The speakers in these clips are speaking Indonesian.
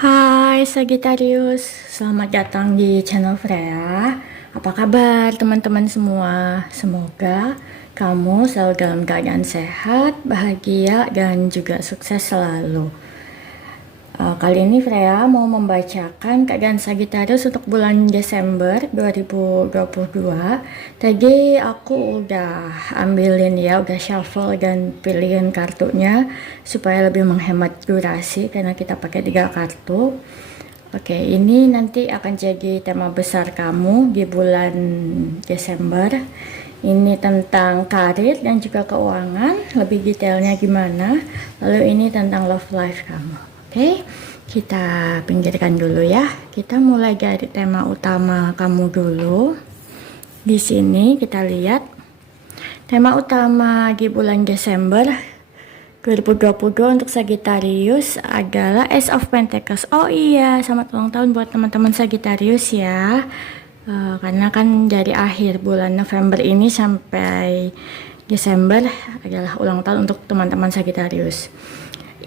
Hai Sagittarius, selamat datang di channel Freya. Apa kabar teman-teman semua? Semoga kamu selalu dalam keadaan sehat, bahagia, dan juga sukses selalu. Kali ini Freya mau membacakan keadaan Sagittarius untuk bulan Desember 2022. Tadi aku udah ambilin ya, udah shuffle dan pilihin kartunya supaya lebih menghemat durasi karena kita pakai 3 kartu. Oke, ini nanti akan jadi tema besar kamu di bulan Desember. Ini tentang karir dan juga keuangan, lebih detailnya gimana. Lalu ini tentang love life kamu. Oke, kita pinggirkan dulu ya. Kita mulai dari tema utama kamu dulu. Di sini kita lihat tema utama di bulan Desember 2022 untuk Sagittarius adalah Ace of Pentacles. Oh iya, selamat ulang tahun buat teman-teman Sagittarius ya. Karena kan dari akhir bulan November ini sampai Desember adalah ulang tahun untuk teman-teman Sagittarius.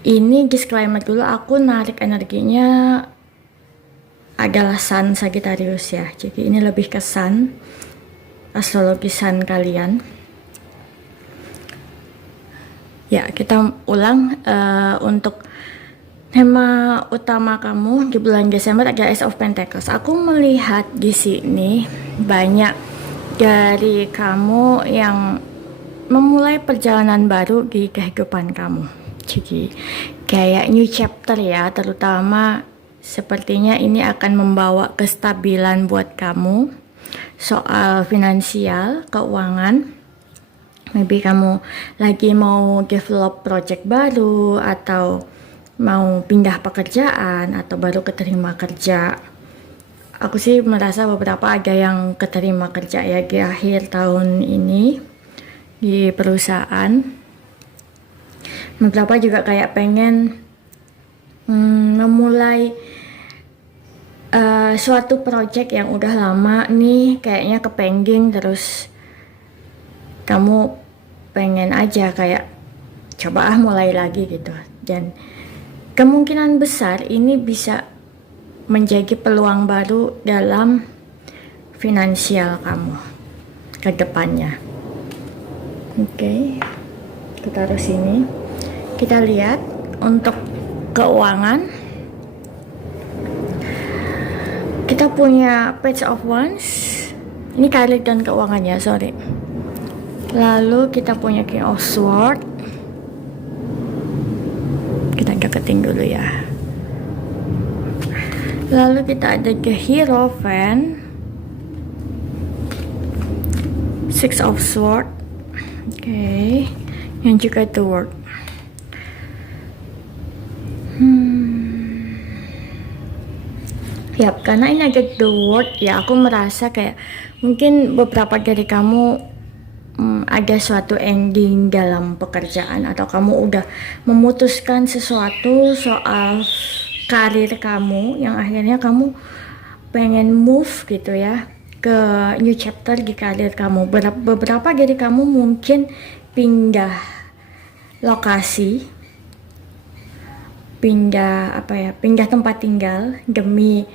Ini disclaimer dulu, aku narik energinya adalah Sun Sagittarius ya. Jadi ini lebih ke Sun, astrologi Sun kalian. Ya, kita ulang untuk tema utama kamu di bulan Desember adalah Ace of Pentacles. Aku melihat di sini banyak dari kamu yang memulai perjalanan baru di kehidupan kamu. Jadi kayak new chapter ya, terutama sepertinya ini akan membawa kestabilan buat kamu soal finansial, keuangan. Maybe kamu lagi mau develop project baru atau mau pindah pekerjaan atau baru keterima kerja. Aku sih merasa beberapa ada yang keterima kerja ya di akhir tahun ini di perusahaan. Beberapa juga kayak pengen memulai suatu project yang udah lama nih kayaknya kepengging, terus kamu pengen aja kayak coba mulai lagi gitu. Dan kemungkinan besar ini bisa menjadi peluang baru dalam finansial kamu ke depannya. Oke, kita taruh sini. Kita lihat untuk keuangan. Kita punya Page of Wands. Ini karir dan keuangan ya, sorry. Lalu kita punya King of Swords. Kita deketin dulu ya. Lalu kita ada The Hierophant, Six of Swords. Oke, yang juga The World. Yap, karena ini ada The World ya, aku merasa kayak mungkin beberapa dari kamu ada suatu ending dalam pekerjaan, atau kamu udah memutuskan sesuatu soal karir kamu yang akhirnya kamu pengen move gitu ya ke new chapter di karir kamu. Beberapa dari kamu mungkin pindah lokasi, pindah tempat tinggal demi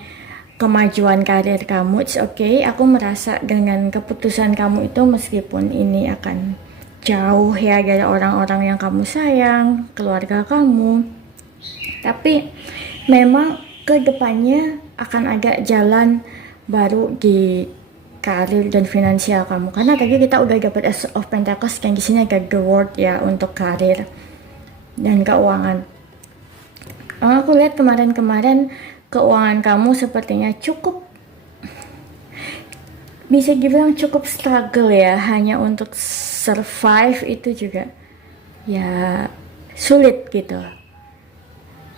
kemajuan karir kamu. It's okay, aku merasa dengan keputusan kamu itu, meskipun ini akan jauh ya dari orang-orang yang kamu sayang, keluarga kamu, tapi memang kedepannya akan ada jalan baru di karir dan finansial kamu. Karena tadi kita udah dapat Ace of Pentacles, yang di sini ada The World ya untuk karir dan keuangan. Aku lihat kemarin-kemarin keuangan kamu sepertinya cukup, bisa dibilang cukup struggle ya, hanya untuk survive itu juga ya sulit gitu.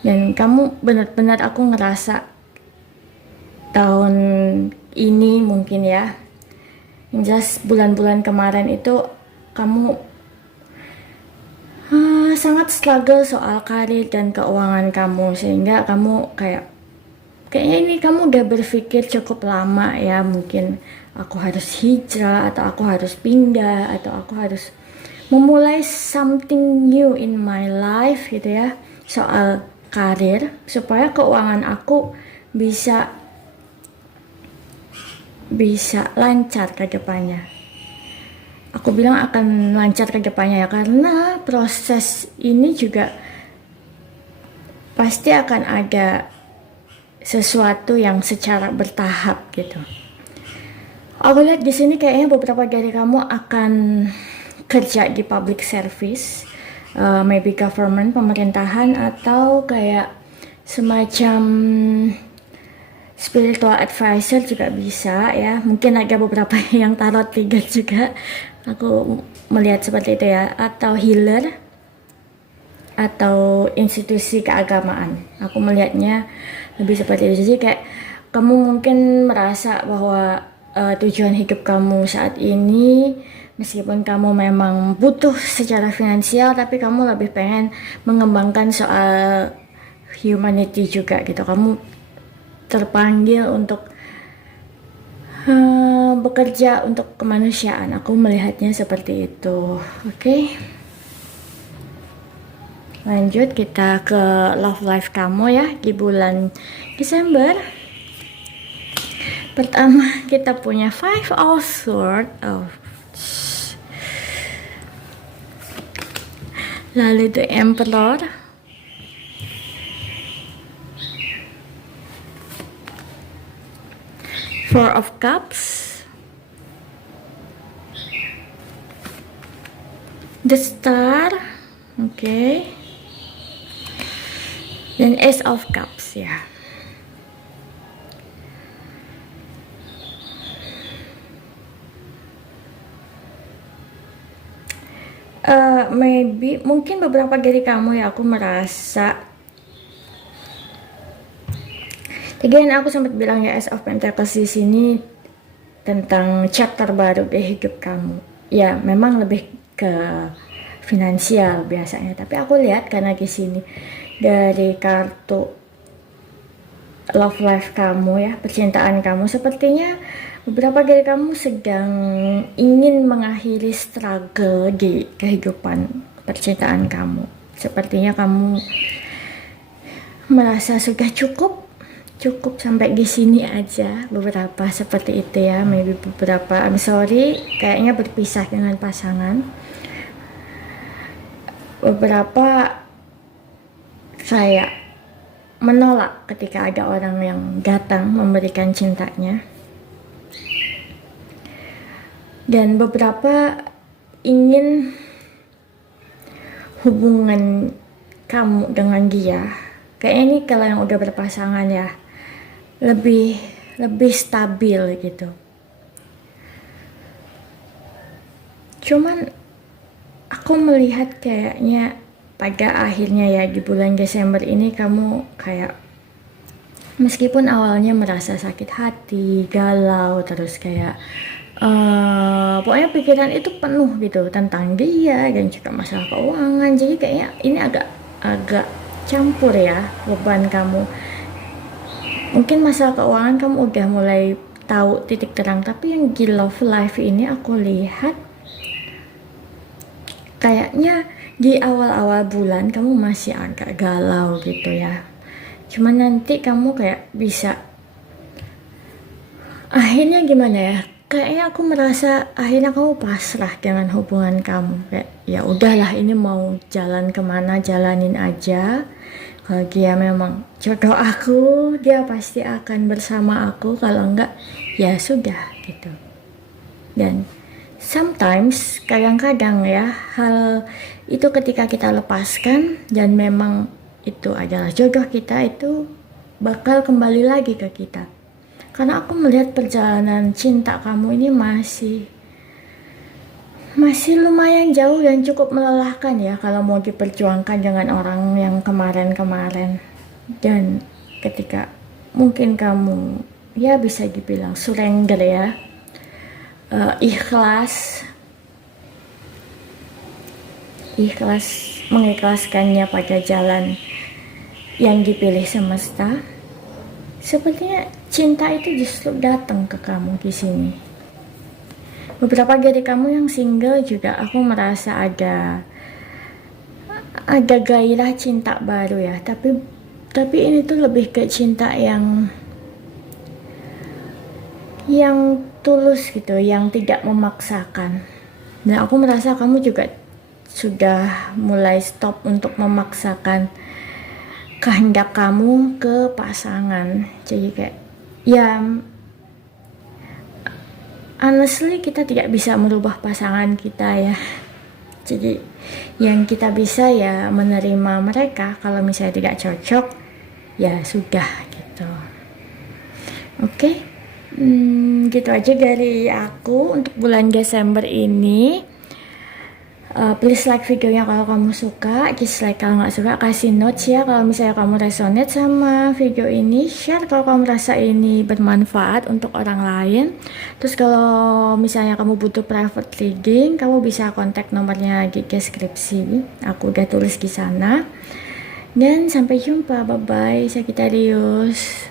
Dan kamu benar-benar, aku ngerasa tahun ini mungkin ya, jelas bulan-bulan kemarin itu kamu sangat struggle soal karir dan keuangan kamu, sehingga kamu kayaknya ini kamu udah berpikir cukup lama ya, mungkin aku harus hijrah, atau aku harus pindah, atau aku harus memulai something new in my life gitu ya, soal karir supaya keuangan aku bisa lancar ke depannya. Aku bilang akan lancar ke depannya ya, karena proses ini juga pasti akan ada sesuatu yang secara bertahap gitu. Aku lihat di sini kayaknya beberapa dari kamu akan kerja di public service, maybe government, pemerintahan, atau kayak semacam spiritual advisor juga bisa ya. Mungkin ada beberapa yang tarot tiga juga. Aku melihat seperti itu ya. Atau healer, atau institusi keagamaan. Aku melihatnya lebih seperti itu. Jadi kayak kamu mungkin merasa bahwa tujuan hidup kamu saat ini, meskipun kamu memang butuh secara finansial, tapi kamu lebih pengen mengembangkan soal humanity juga gitu. Kamu terpanggil untuk bekerja untuk kemanusiaan. Aku melihatnya seperti itu. Oke. Lanjut kita ke love life kamu ya di bulan Desember. Pertama kita punya Five of Swords. Lalu The Emperor. Four of Cups. The Star. Oke. Dan Ace of Cups ya. Maybe mungkin beberapa dari kamu ya, aku merasa tadi aku sempat bilang ya, Ace of Pentacles di sini tentang chapter baru di hidup kamu. Ya, memang lebih ke finansial biasanya, tapi aku lihat karena di sini dari kartu love life kamu ya, percintaan kamu, sepertinya beberapa dari kamu sedang ingin mengakhiri struggle di kehidupan percintaan kamu. Sepertinya kamu merasa sudah cukup sampai di sini aja. Beberapa seperti itu ya, maybe beberapa I'm sorry kayaknya berpisah dengan pasangan. Beberapa kayak menolak ketika ada orang yang datang memberikan cintanya. Dan beberapa ingin hubungan kamu dengan dia, kayaknya ini kalau yang udah berpasangan ya, lebih stabil gitu. Cuman aku melihat kayaknya pada akhirnya ya di bulan Desember ini kamu kayak meskipun awalnya merasa sakit hati, galau, terus kayak pokoknya pikiran itu penuh gitu tentang dia dan juga masalah keuangan. Jadi kayaknya ini agak campur ya beban kamu. Mungkin masalah keuangan kamu udah mulai tahu titik terang, tapi yang di love life ini aku lihat kayaknya di awal-awal bulan kamu masih agak galau gitu ya. Cuman nanti kamu kayak bisa akhirnya gimana ya? Kayaknya aku merasa akhirnya kamu pasrah dengan hubungan kamu. Kayak ya udahlah, ini mau jalan kemana jalanin aja. Kalau dia memang jodoh aku, dia pasti akan bersama aku. Kalau enggak, ya sudah gitu. Dan sometimes, kadang-kadang ya, hal itu ketika kita lepaskan dan memang itu adalah jodoh kita, itu bakal kembali lagi ke kita. Karena aku melihat perjalanan cinta kamu ini masih lumayan jauh dan cukup melelahkan ya kalau mau diperjuangkan dengan orang yang kemarin-kemarin. Dan ketika mungkin kamu ya bisa dibilang surrender ya, ikhlas mengikhlaskannya pada jalan yang dipilih semesta, sepertinya cinta itu justru datang ke kamu di sini. Beberapa dari kamu yang single juga aku merasa ada gairah cinta baru ya, tapi Tapi ini tuh lebih ke cinta yang tulus gitu, yang tidak memaksakan. Dan aku merasa kamu juga sudah mulai stop untuk memaksakan kehendak kamu ke pasangan. Jadi kayak ya honestly kita tidak bisa merubah pasangan kita ya. Jadi yang kita bisa ya menerima mereka. Kalau misalnya tidak cocok ya sudah gitu. Oke. Gitu aja dari aku untuk bulan Desember ini. Please like videonya kalau kamu suka, dislike kalau nggak suka, kasih notes ya kalau misalnya kamu resonate sama video ini, share kalau kamu rasa ini bermanfaat untuk orang lain. Terus kalau misalnya kamu butuh private reading, kamu bisa kontak nomornya di deskripsi, aku udah tulis di sana. Dan sampai jumpa, bye bye, Sagittarius.